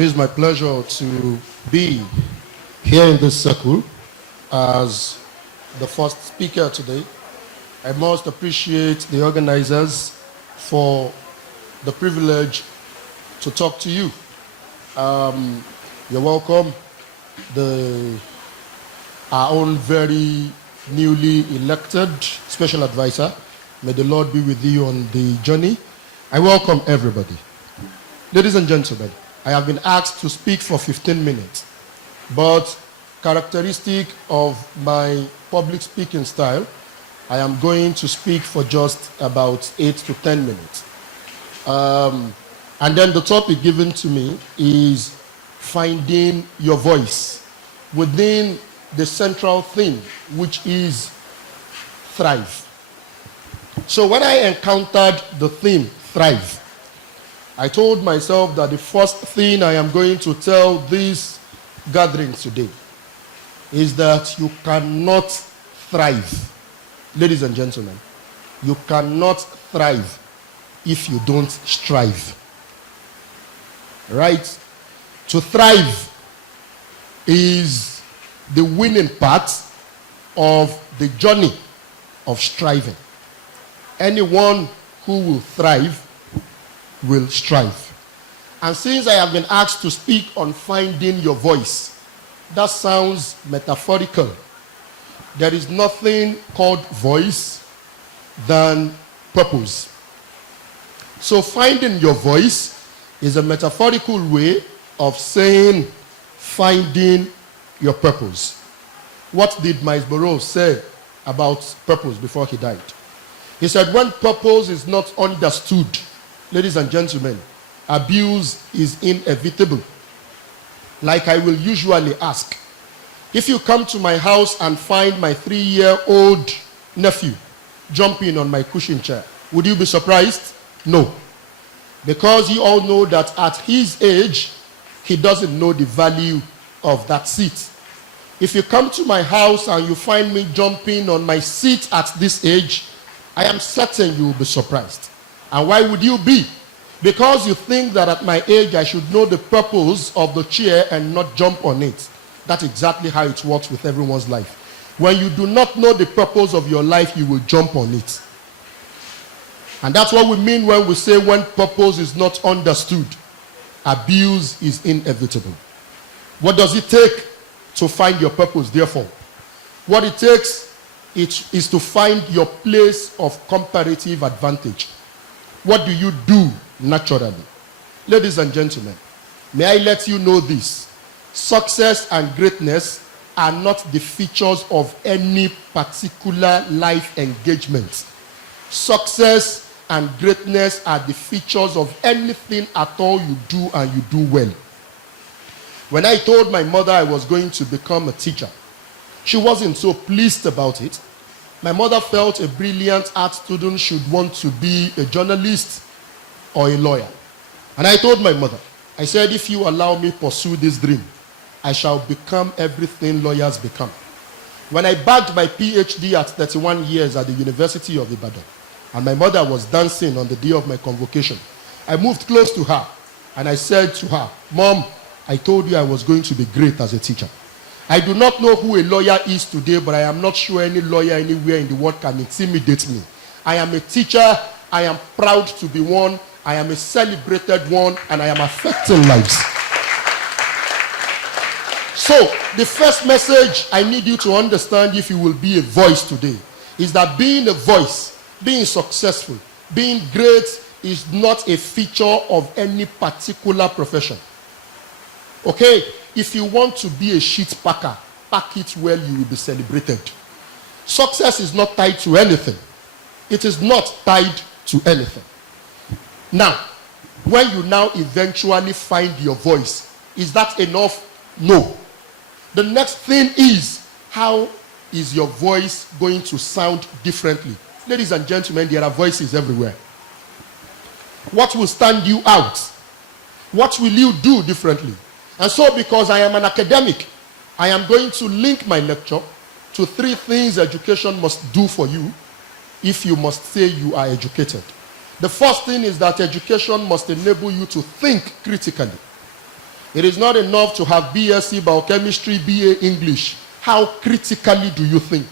is my pleasure to be here in this circle as the first speaker today. I must appreciate the organizers for the privilege to talk to you. You're welcome. Our own very newly elected special advisor. May the Lord be with you on the journey. I welcome everybody. Ladies and gentlemen, I have been asked to speak for 15 minutes, but characteristic of my public speaking style, I am going to speak for just about 8 to 10 minutes. And then the topic given to me is finding your voice within the central theme, which is thrive. So when I encountered the theme thrive, I told myself that the first thing I am going to tell these gatherings today is that you cannot thrive. Ladies and gentlemen, you cannot thrive if you don't strive. Right? To thrive is the winning part of the journey of striving. Anyone who will thrive will strive. And since I have been asked to speak on finding your voice, that sounds metaphorical. There is nothing called voice than purpose. So finding your voice is a metaphorical way of saying finding your purpose. What did Bamgbose say about purpose before he died? He said, when purpose is not understood, ladies and gentlemen, abuse is inevitable. Like I will usually ask, if you come to my house and find my 3-year-old nephew jumping on my cushion chair, would you be surprised? No. Because you all know that at his age, he doesn't know the value of that seat. If you come to my house and you find me jumping on my seat at this age, I am certain you will be surprised. And why would you be? Because you think that at my age I should know the purpose of the chair and not jump on it. That's exactly how it works with everyone's life. When you do not know the purpose of your life, you will jump on it. And that's what we mean when we say when purpose is not understood, abuse is inevitable. What does it take to find your purpose, therefore? What it takes is to find your place of comparative advantage. What do you do naturally? Ladies and gentlemen, may I let you know this. Success and greatness are not the features of any particular life engagement. Success and greatness are the features of anything at all you do and you do well. When I told my mother I was going to become a teacher, she wasn't so pleased about it. My mother felt a brilliant art student should want to be a journalist or a lawyer. And I told my mother, I said, if you allow me pursue this dream, I shall become everything lawyers become. When I bagged my PhD at 31 years at the University of Ibadan, and my mother was dancing on the day of my convocation, I moved close to her and I said to her, Mom, I told you I was going to be great as a teacher. I do not know who a lawyer is today, but I am not sure any lawyer anywhere in the world can intimidate me. I am a teacher. I am proud to be one. I am a celebrated one, and I am affecting lives. So, the first message I need you to understand if you will be a voice today is that being a voice, being successful, being great is not a feature of any particular profession. Okay? If you want to be a sheet packer, pack it well, you will be celebrated. Success is not tied to anything. It is not tied to anything. Now, when you now eventually find your voice, is that enough? No. The next thing is, how is your voice going to sound differently? Ladies and gentlemen, there are voices everywhere. What will stand you out? What will you do differently? And so, because I am an academic, I am going to link my lecture to 3 things education must do for you if you must say you are educated. The first thing is that education must enable you to think critically. It is not enough to have BSc Biochemistry, BA English. How critically do you think?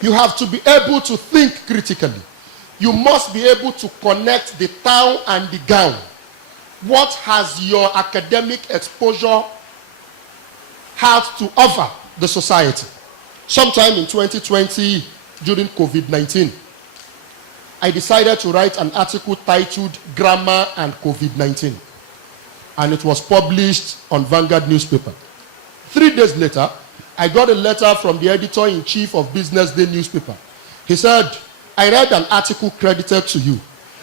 You have to be able to think critically. You must be able to connect the town and the gown. What has your academic exposure had to offer the society? Sometime in 2020, during COVID-19, I decided to write an article titled Grammar and COVID-19. And it was published on Vanguard newspaper. 3 days later, I got a letter from the editor-in-chief of Business Day newspaper. He said, I read an article credited to you,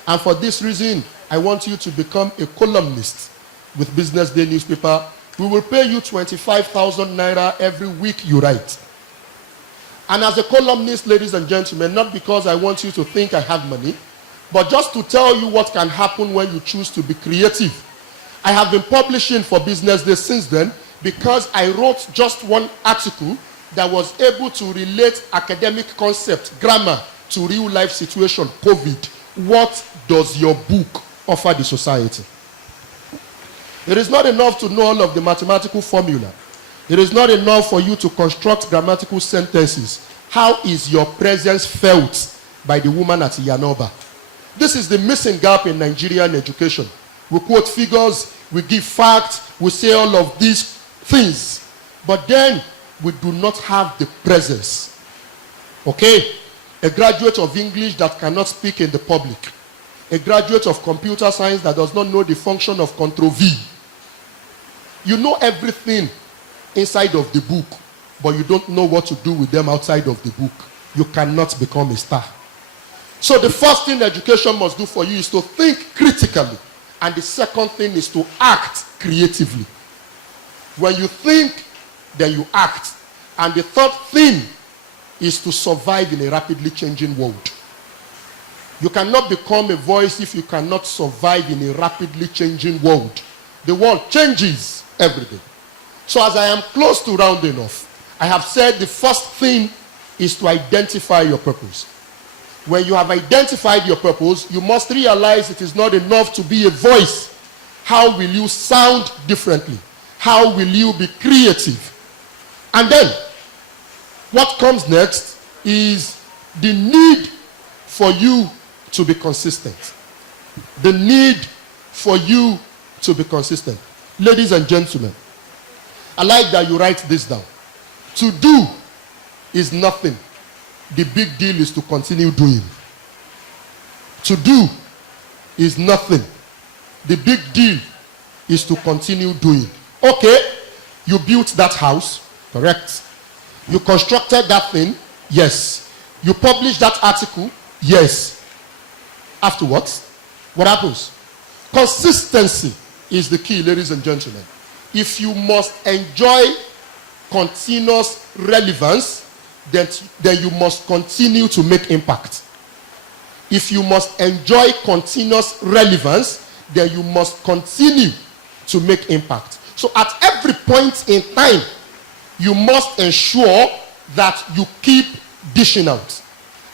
and for this reason, I want you to become a columnist with Business Day newspaper. We will pay you 25,000 naira every week you write. And as a columnist, ladies and gentlemen, not because I want you to think I have money, but just to tell you what can happen when you choose to be creative. I have been publishing for Business Day since then because I wrote just one article that was able to relate academic concept, grammar, to real life situation, COVID. What does your book offer the society? It is not enough to know all of the mathematical formula. It is not enough for you to construct grammatical sentences. How is your presence felt by the woman at Yanoba? This is the missing gap in Nigerian education. We quote figures, we give facts, we say all of these things, but then we do not have the presence. Okay? A graduate of English that cannot speak in the public. A graduate of computer science that does not know the function of Ctrl V. You know everything inside of the book, but you don't know what to do with them outside of the book. You cannot become a star. So the first thing education must do for you is to think critically. And the second thing is to act creatively. When you think, then you act. And the third thing is to survive in a rapidly changing world. You cannot become a voice if you cannot survive in a rapidly changing world. The world changes every day. So as I am close to rounding off, I have said the first thing is to identify your purpose. When you have identified your purpose, you must realize it is not enough to be a voice. How will you sound differently? How will you be creative? And then, what comes next is the need for you to be consistent. The need for you to be consistent. Ladies and gentlemen, I like that you write this down. To do is nothing. The big deal is to continue doing. To do is nothing. The big deal is to continue doing. Okay, you built that house, correct? You constructed that thing, yes. You published that article, yes. Afterwards, what happens? Consistency is the key, ladies and gentlemen. If you must enjoy continuous relevance, then you must continue to make impact. If you must enjoy continuous relevance, then you must continue to make impact. So at every point in time, you must ensure that you keep dishing out.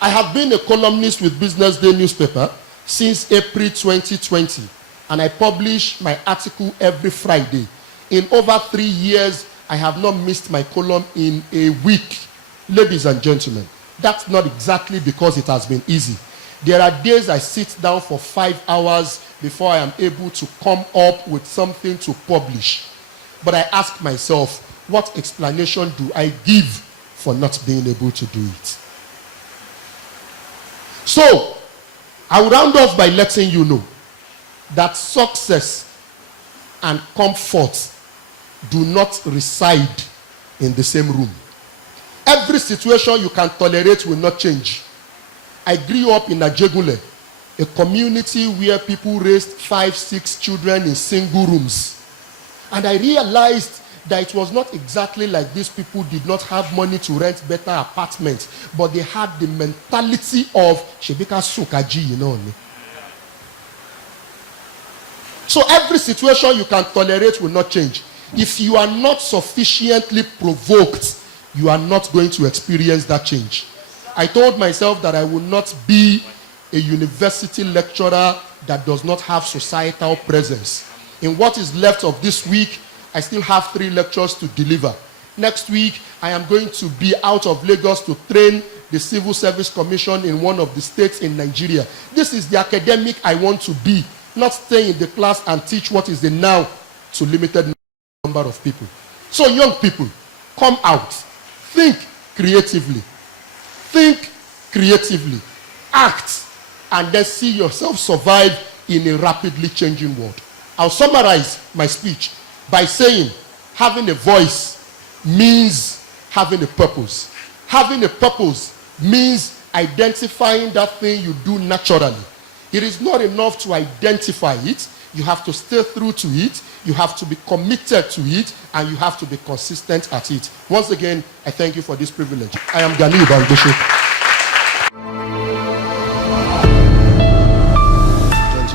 I have been a columnist with Business Day newspaper since April 2020, and I publish my article every Friday. In over 3 years, I have not missed my column in a week. Ladies and gentlemen, that's not exactly because it has been easy. There are days I sit down for 5 hours before I am able to come up with something to publish. But I ask myself, what explanation do I give for not being able to do it? So, I will round off by letting you know that success and comfort do not reside in the same room. Every situation you can tolerate will not change. I grew up in Ajegule, a community where people raised 5-6 children in single rooms. And I realized that it was not exactly like these people did not have money to rent better apartments, but they had the mentality of Shebika Sukaji, you know. So every situation you can tolerate will not change. If you are not sufficiently provoked, you are not going to experience that change. I told myself that I will not be a university lecturer that does not have societal presence. In what is left of this week, I still have 3 lectures to deliver. Next week, I am going to be out of Lagos to train the Civil Service Commission in one of the states in Nigeria. This is the academic I want to be, not stay in the class and teach what is the now to limited number of people. So young people, come out, think creatively, act, and then see yourself survive in a rapidly changing world. I'll summarize my speech by saying having a voice means having a purpose. Having a purpose means identifying that thing you do naturally. It is not enough to identify it. You have to stay true to it. You have to be committed to it, and you have to be consistent at it. Once again, I thank you for this privilege. I am Ganiu Bamgbose.